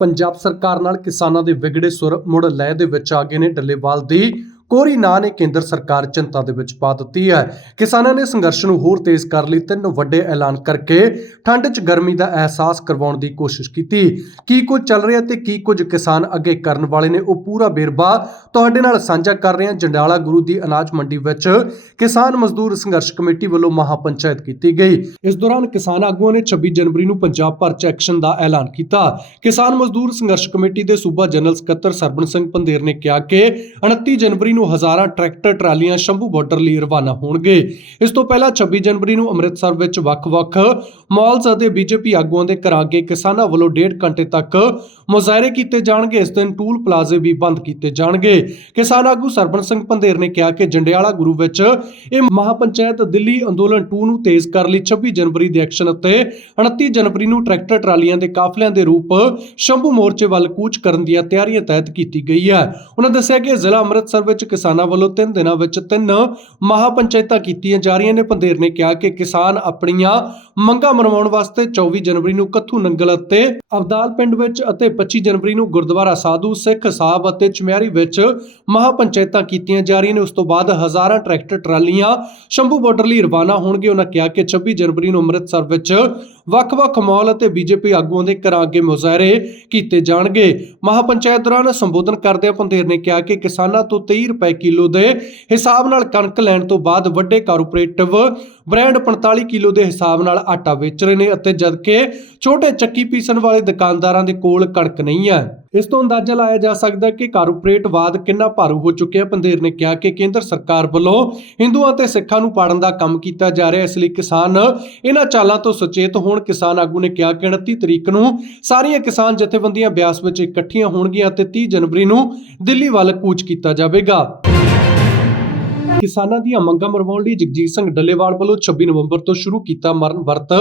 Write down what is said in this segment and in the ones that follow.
ਪੰਜਾਬ ਸਰਕਾਰ ਨਾਲ ਕਿਸਾਨਾਂ ਦੇ ਵਿਗੜੇ ਸੁਰ ਮੁੜ ਲਹਿ ਦੇ ਵਿੱਚ ਆ ਗਏ ਨੇ। ਡੱਲੇਵਾਲ ਦੀ ਕੋਰੀ ਨਾਂ ਨੇ ਕੇਂਦਰ ਸਰਕਾਰ ਚਿੰਤਾ ਦੇ ਵਿੱਚ ਪਾ ਦਿੱਤੀ ਹੈ। ਕਿਸਾਨਾਂ ਨੇ ਸੰਘਰਸ਼ ਨੂੰ ਹੋਰ ਤੇਜ਼ ਕਰ ਲਈ, ਤਿੰਨ ਵੱਡੇ ਐਲਾਨ ਕਰਕੇ ਠੰਡ 'ਚ ਗਰਮੀ ਦਾ ਅਹਿਸਾਸ ਕਰਵਾਉਣ ਦੀ ਕੋਸ਼ਿਸ਼ ਕੀਤੀ। ਕੀ ਕੁਝ ਚੱਲ ਰਿਹਾ ਤੇ ਕੀ ਕੁਝ ਕਿਸਾਨ ਅੱਗੇ ਕਰਨ ਵਾਲੇ ਨੇ, ਉਹ ਪੂਰਾ ਵੇਰਵਾ ਤੁਹਾਡੇ ਨਾਲ ਸਾਂਝਾ ਕਰ ਰਹੇ ਹਾਂ। ਜੰਡਾਲਾ ਗੁਰੂ ਦੀ ਅਨਾਜ ਮੰਡੀ ਵਿੱਚ ਕਿਸਾਨ ਮਜ਼ਦੂਰ ਸੰਘਰਸ਼ ਕਮੇਟੀ ਵੱਲੋਂ ਮਹਾ ਪੰਚਾਇਤ ਕੀਤੀ ਗਈ। ਇਸ ਦੌਰਾਨ ਕਿਸਾਨ ਆਗੂਆਂ ਨੇ 26 ਜਨਵਰੀ ਨੂੰ ਪੰਜਾਬ ਭਰ 'ਚ ਐਕਸ਼ਨ ਦਾ ਐਲਾਨ ਕੀਤਾ। ਕਿਸਾਨ ਮਜ਼ਦੂਰ ਸੰਘਰਸ਼ ਕਮੇਟੀ ਦੇ ਸੂਬਾ ਜਨਰਲ ਸਕੱਤਰ ਸਰਬਨ ਸਿੰਘ ਪੰਦੇਰ ਨੇ ਕਿਹਾ ਕਿ 29 ਜਨਵਰੀ ਨੂੰ ਹਜ਼ਾਰਾਂ ਟਰੈਕਟਰ, ਟਰਾਲੀਆਂ, ਸ਼ੰਭੂ ਬਾਰਡਰ ਲਈ ਰਵਾਨਾ ਹੋਣਗੇ। ਇਸ ਤੋਂ ਪਹਿਲਾਂ 26 ਜਨਵਰੀ ਨੂੰ ਅੰਮ੍ਰਿਤਸਰ ਵਿੱਚ ਵੱਖ-ਵੱਖ ਮਾਲਸ ਅਤੇ ਬੀਜੇਪੀ ਆਗੂਆਂ ਦੇ ਘਰਾਂ ਕਿਸਾਨਾਂ ਵੱਲੋਂ ਡੇਢ ਘੰਟੇ ਤੱਕ ਮੁਜ਼ਾਹਰੇ ਕੀਤੇ ਜਾਣਗੇ। ਇਸ ਦਿਨ ਟੂਲ ਪਲਾਜ਼ੇ ਵੀ ਬੰਦ ਕੀਤੇ ਜਾਣਗੇ। ਕਿਸਾਨ ਆਗੂ ਸਰਬਨ ਸਿੰਘ ਪੰਦੇਰ ਨੇ ਕਿਹਾ ਕਿ ਜੰਡਿਆਲਾ ਗੁਰੂ ਵਿੱਚ ਇਹ ਮਹਾਪੰਚਾਇਤ ਦਿੱਲੀ ਅੰਦੋਲਨ 2 ਨੂੰ ਤੇਜ਼ ਕਰਨ ਲਈ। 26 ਜਨਵਰੀ ਦੇ ਐਕਸ਼ਨ ਅਤੇ 29 ਜਨਵਰੀ ਨੂੰ ਟਰੈਕਟਰ, ਟਰਾਲੀਆਂ ਦੇ ਕਾਫਲਿਆਂ ਦੇ ਰੂਪ ਸ਼ੰਭੂ ਮੋਰਚੇ ਵੱਲ ਕੂਚ ਕਰਨ ਦੀਆਂ ਤਿਆਰੀਆਂ ਤਹਿਤ ਕੀਤੀ ਗਈ ਹੈ। ਉਹਨਾਂ ਦੱਸਿਆ ਕਿ ਜ਼ਿਲ੍ਹਾ ਅੰਮ੍ਰਿਤਸਰ ਵਿੱਚ ਕਿਸਾਨਾਂ ਵੱਲੋਂ 3 ਦਿਨਾਂ ਵਿੱਚ ਤਿੰਨ ਮਹਾਪੰਚਾਇਤਾਂ ਕੀਤੀਆਂ ਜਾ ਰਹੀਆਂ ਨੇ। ਪੰਦੇਰ ਨੇ ਕਿਹਾ ਕਿ ਕਿਸਾਨ ਆਪਣੀਆਂ ਮੰਗਾਂ ਮਨਵਾਉਣ ਵਾਸਤੇ 24 ਜਨਵਰੀ ਨੂੰ ਕੱਥੂ ਨੰਗਲ ਅਤੇ ਅਬਦਾਲ ਪਿੰਡ ਵਿੱਚ ਅਤੇ 25 ਜਨਵਰੀ ਨੂੰ ਗੁਰਦੁਆਰਾ ਸਾਧੂ, ਸਿੱਖ ਸਾਹਿਬ ਅਤੇ ਚਮਿਆਰੀ ਵਿੱਚ ਮਹਾਪੰਚਾਇਤਾਂ ਕੀਤੀਆਂ ਜਾ ਰਹੀਆਂ ਨੇ। ਉਸ ਤੋਂ ਬਾਅਦ ਹਜ਼ਾਰਾਂ ਟਰੈਕਟਰ, ਟਰਾਲੀਆਂ, ਸ਼ੰਭੂ ਬਾਰਡਰ ਲਈ ਰਵਾਨਾ ਹੋਣਗੇ। ਉਹਨਾਂ ਕਿਹਾ ਕਿ 26 ਜਨਵਰੀ ਨੂੰ ਅੰਮ੍ਰਿਤਸਰ ਵਿੱਚ ਵੱਖ-ਵੱਖ ਮੌਲ ਅਤੇ ਬੀਜੇਪੀ ਆਗੂਆਂ ਦੇ ਘਰਾਂ ਅੱਗੇ ਮੁਜ਼ਾਹਰੇ ਕੀਤੇ ਜਾਣਗੇ। ਮਹਾਪੰਚਾਇਤ ਦੌਰਾਨ ਸੰਬੋਧਨ ਕਰਦਿਆਂ ਪੰਧੇਰ ਨੇ ਕਿਹਾ ਕਿ ਕਿਸਾਨਾਂ ਤੋਂ 23 ਰੁਪਏ ਕਿਲੋ ਦੇ ਹਿਸਾਬ ਨਾਲ ਕਣਕ ਲੈਣ ਤੋਂ ਬਾਅਦ ਵੱਡੇ ਕਾਰਪੋਰੇਟਿਵ ਬ੍ਰਾਂਡ 45 ਕਿਲੋ ਦੇ ਹਿਸਾਬ ਨਾਲ ਆਟਾ ਵੇਚ ਰਹੇ ਨੇ ਅਤੇ ਜਦਕਿ ਛੋਟੇ ਚੱਕੀ ਪੀਸਣ ਵਾਲੇ ਦੁਕਾਨਦਾਰਾਂ ਦੇ ਕੋਲ ਕਣਕ ਨਹੀਂ ਹੈ। ਇਸ ਤੋਂ ਅੰਦਾਜ਼ਾ ਲਾਇਆ ਜਾ ਸਕਦਾ ਹੈ ਕਿ ਕਾਰਪੋਰੇਟਵਾਦ ਕਿੰਨਾ ਭਾਰੂ ਹੋ ਚੁੱਕਿਆ ਪੰਧੇਰ ਨੇ ਕਿਹਾ ਕਿ ਕੇਂਦਰ ਸਰਕਾਰ ਵੱਲੋਂ ਹਿੰਦੂਆਂ ਤੇ ਸਿੱਖਾਂ ਨੂੰ ਪਾੜਨ ਦਾ ਕੰਮ ਕੀਤਾ ਜਾ ਰਿਹਾ ਇਸ ਲਈ ਕਿਸਾਨ ਇਹਨਾਂ ਚਾਲਾਂ ਤੋਂ ਸੁਚੇਤ ਹੋਣ। ਕਿਸਾਨ ਆਗੂ ਨੇ ਕਿਹਾ ਕਿ 29 ਤਰੀਕ ਨੂੰ ਸਾਰੀਆਂ ਕਿਸਾਨ ਜਥੇਬੰਦੀਆਂ ਬਿਆਸ ਵਿੱਚ ਇਕੱਠੀਆਂ ਹੋਣਗੀਆਂ ਅਤੇ 30 ਜਨਵਰੀ ਨੂੰ ਦਿੱਲੀ ਵੱਲ ਕੂਚ ਕੀਤਾ ਜਾਵੇਗਾ। ਕਿਸਾਨਾਂ ਦੀਆਂ ਮੰਗਾਂ ਮਰਵਾਉਣ ਲਈ ਜਗਜੀਤ ਸਿੰਘ ਡੱਲੇਵਾਲ ਵੱਲੋਂ 26 ਨਵੰਬਰ ਤੋਂ ਸ਼ੁਰੂ ਕੀਤਾ ਮਰਨ ਵਰਤ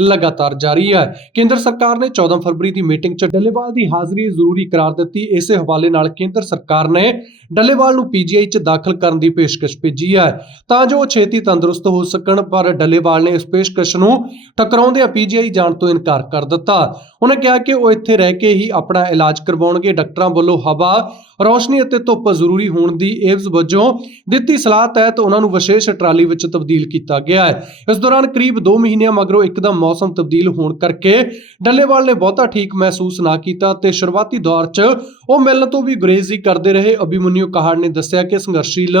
ਲਗਾਤਾਰ ਜਾਰੀ ਹੈ। ਕੇਂਦਰ ਸਰਕਾਰ ਨੇ 14 ਫਰਵਰੀ ਦੀ ਮੀਟਿੰਗ 'ਚ ਡੱਲੇਵਾਲ ਦੀ ਹਾਜ਼ਰੀ ਜ਼ਰੂਰੀ ਕਰਾਰ ਦਿੱਤੀ। ਇਸੇ ਹਵਾਲੇ ਨਾਲ ਕੇਂਦਰ ਸਰਕਾਰ ਨੇ ਡੱਲੇਵਾਲ ਨੂੰ ਪੀਜੀਆਈ 'ਚ ਦਾਖਲ ਕਰਨ ਦੀ ਪੇਸ਼ਕਸ਼ ਭੇਜੀ ਹੈ। ਤਾਂ ਜੋ ਉਹ ਛੇਤੀ ਤੰਦਰੁਸਤ ਹੋ ਸਕਣ, ਪਰ ਡੱਲੇਵਾਲ ਨੇ ਇਸ ਪੇਸ਼ਕਸ਼ ਨੂੰ ਟਕਰਾਉਂਦਿਆਂ ਪੀਜੀਆਈ ਜਾਣ ਤੋਂ ਇਨਕਾਰ ਕਰ ਦਿੱਤਾ। ਉਹਨੇ ਕਿਹਾ ਕਿ ਉਹ ਇੱਥੇ ਰਹਿ ਕੇ ਹੀ ਆਪਣਾ ਇਲਾਜ ਕਰਵਾਉਣਗੇ। ਡਾਕਟਰਾਂ ਵੱਲੋਂ ਹਵਾ ਰੌਸ਼ਨੀ ਅਤੇ ਧੁੱਪ ਜ਼ਰੂਰੀ ਹੋਣ ਦੀ ਏਵਜ਼ ਵਜੋਂ ਦਿੱਤੀ ਸਲਾਹ ਤਹਿਤ ਉਹਨਾਂ ਨੂੰ ਵਿਸ਼ੇਸ਼ ਟਰਾਲੀ ਵਿੱਚ ਤਬਦੀਲ ਕੀਤਾ ਗਿਆ ਹੈ। ਇਸ ਦੌਰਾਨ ਕਰੀਬ 2 ਮਹੀਨਿਆਂ ਮਗਰੋਂ ਇੱਕਦਮ ਮੌਸਮ ਤਬਦੀਲ ਹੋਣ ਕਰਕੇ ਡੱਲੇਵਾਲ ਨੇ ਬਹੁਤਾ ਠੀਕ ਮਹਿਸੂਸ ਨਾ ਕੀਤਾ ਤੇ ਸ਼ੁਰੂਆਤੀ ਦੌਰ 'ਚ ਉਹ ਮਿਲਣ ਤੋਂ ਵੀ ਗੁਰੇਜ਼ੀ ਕਰਦੇ ਰਹੇ। ਅਭਿਮਨਿਊ ਕਹਾੜ ਨੇ ਦੱਸਿਆ ਕਿ ਸੰਘਰਸ਼ੀਲ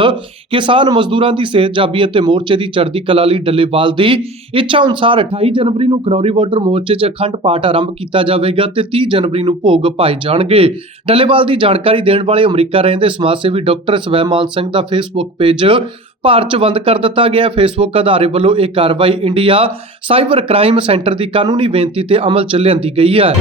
ਕਿਸਾਨ ਮਜ਼ਦੂਰਾਂ ਦੀ ਸਿਹਤਯਾਬੀ ਅਤੇ ਮੋਰਚੇ ਦੀ ਚੜ੍ਹਦੀ ਕਲਾ ਲਈ ਡੱਲੇਵਾਲ ਦੀ ਇੱਛਾ ਅਨੁਸਾਰ 28 ਜਨਵਰੀ ਨੂੰ ਖਨੌਰੀ ਬਾਰਡਰ ਮੋਰਚੇ 'ਚ ਅਖੰਡ ਪਾਠ ਆਰੰਭ ਕੀਤਾ ਜਾਵੇਗਾ ਤੇ 30 ਜਨਵਰੀ ਨੂੰ ਭੋਗ ਪਾਏ ਜਾਣਗੇ। ਡੱਲੇਵਾਲ ਦੀ ਜਾਣਕਾਰੀ ਦੇਣ ਵਾਲੇ ਅਮਰੀਕਾ ਰਹਿੰਦੇ ਸਮਾਜ ਸੇਵੀ ਡਾਕਟਰ ਸਵੈਮਾਨ ਸਿੰਘ ਦਾ ਫੇਸਬੁੱਕ ਪੇਜ ਭਾਰਤ 'ਚ ਬੰਦ ਕਰ ਦਿੱਤਾ ਗਿਆ। ਫੇਸਬੁੱਕ ਅਧਾਰੇ ਵੱਲੋਂ ਇਹ ਕਾਰਵਾਈ ਇੰਡੀਆ ਸਾਈਬਰ ਕ੍ਰਾਈਮ ਸੈਂਟਰ ਦੀ ਕਾਨੂੰਨੀ ਬੇਨਤੀ ਤੇ ਅਮਲ 'ਚ ਲਿਆਂਦੀ ਗਈ ਹੈ।